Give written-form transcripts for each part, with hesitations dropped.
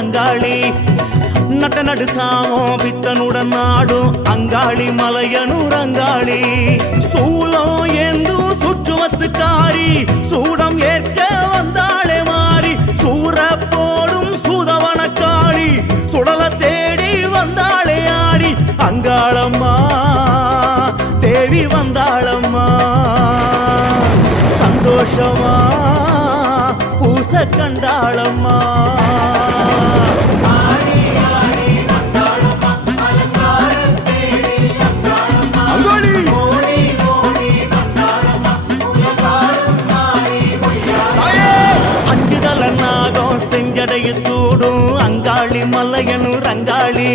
அங்காளி நட்ட நடு சாமம் பித்தனுடன் நாடும் அங்காளி மலையனூர் அங்காளி சூலம் ஏந்தும் சுற்றுமத்துக்காரி சூடம் ஏற்க வந்தாளே மாறி சூற போடும் சூதவனக்காளி சுடல தேடி வந்தாளே ஆடி அங்காளம்மா தேவி வந்தாளம்மா சந்தோஷமா பூச கண்டாளம்மா அஞ்சுதல நாகம் செஞ்சடைய சூடும் அங்காளி மலையனூர் அங்காளி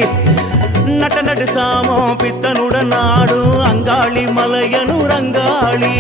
நட்ட நடு சாமம் பித்தனுடன் நாடும் அங்காளி மலையனூர் அங்காளி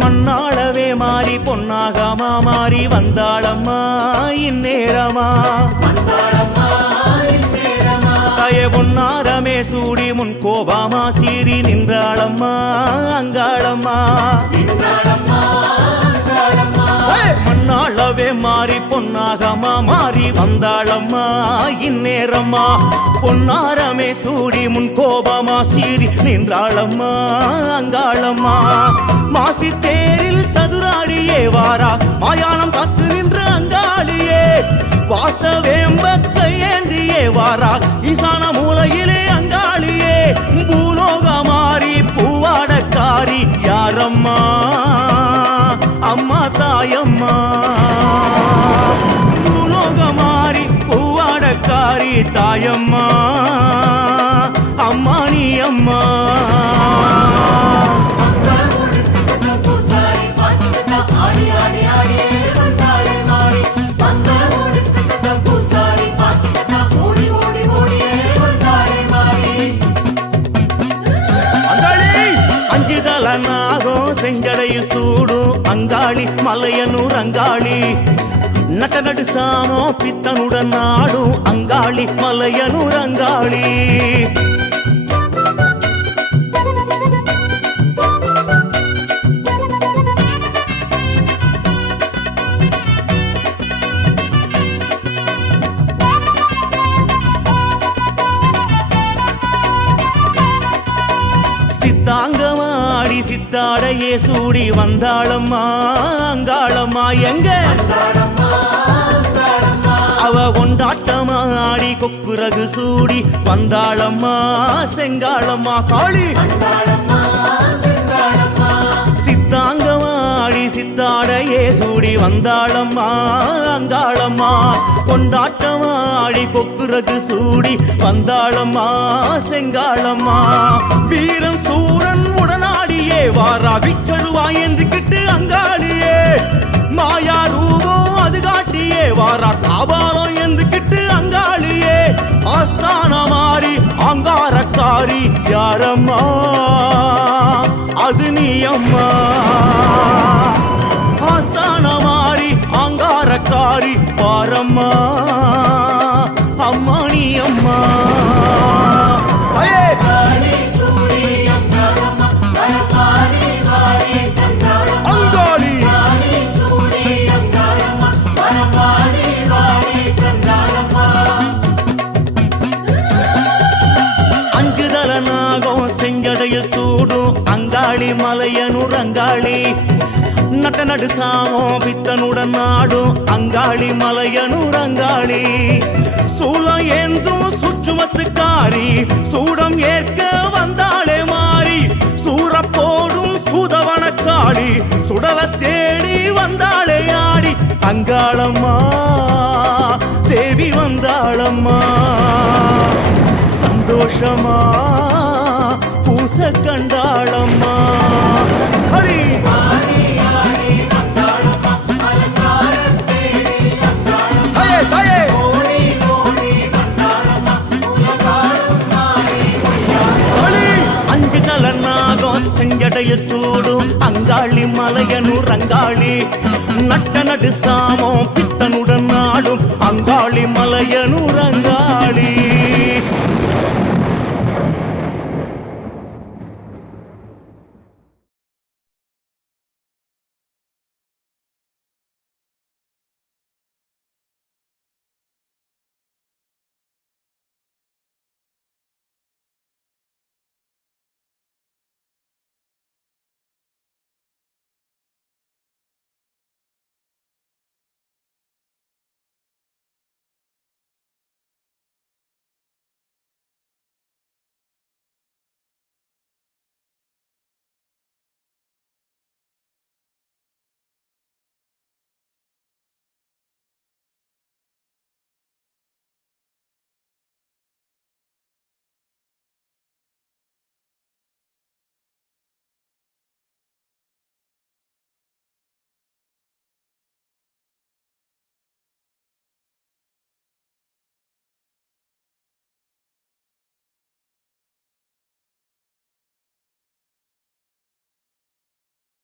மண்ணாளவே மாறி பொன்னாகமா மாறி வந்தாளம்மா இந்நேரமா தய பொன்னாரமே சூடி முன் கோபாமா சீறி நின்றாளம்மா அங்காளம்மா மண்ணாளவே மாறி பொன்னாகமா மாறி வந்தாளம்மா இந்நேரம்மா பொன்னாரமே சூடி முன் கோபமா சீறி நின்றாளம்மா அங்காளம்மா மாசி தேரில் சதுராடியே வாரா மாயானம் காத்து நின்று அங்காளியே வாசவேம்ப கையேந்தியே வாரா ஈசான மூலையிலே அங்காளியே பூலோக மாறி பூவாடக்காரி யாரம்மா அம்மா தாயம்மா பூலோக மாறி பூவாடக்காரி தாயம்மா அம்மா நீ அம்மா நாகம் செஞ்சடையில் சூடும் அங்காளி மலையனூர் அங்காளி நட்ட நடு சாமோ பித்தனுடன் நாடும் அங்காளி மலையனூர் அங்காளி சித்தாங்கமாடி சித்தாடையே சூடி வந்தாளம்மா அங்காளம்மா எங்க அவ கொண்டாட்டமாடி கொக்குரகு சூடி வந்தாளம்மா செங்காளம்மா காளி சித்தாங்கமாடி சித்தாடையே சூடி வந்தாளம்மா அங்காளம்மா கொண்டாட்டமாடி கொக்குரகு சூடி வந்தாளம்மா செங்காளம்மா வீரன் சூரன் உடனாடியே வாரா விச்சருவா எந்துக்கிட்டு அங்காளியே மாயா ரூபம் அது காட்டியே வாரா காபாலம் எந்துக்கிட்டு அங்காளியே ஆஸ்தான மாறி அங்காரக்காரி யாரம்மா அது நீ அம்மா ஆஸ்தான மாறி அங்காரக்காரி பாரம்மா அம்மா நீ அம்மா செஞ்சடையில் சூடும் அங்காளி மலையனூர் அங்காளி நட்ட நடு சாமோ பித்தனுடன் நாடும் அங்காளி மலையனூர் அங்காளி சூலம் ஏந்தும் சுற்றுமத்துக்காரி சூடம் ஏற்க வந்தாளே மாறி சூரப்போடும் சூதவனக்காளி சுடல தேடி வந்தாளே ஆடி அங்காளம்மா தேவி வந்தாளம்மா சந்தோஷமா பூச கண்டாளம்மா ஹரி ஜடைய சூடும் அங்காளி மலையனு ரங்காளி நட்ட நடு சாமம் பித்தனுடன் நாடும் அங்காளி மலையனு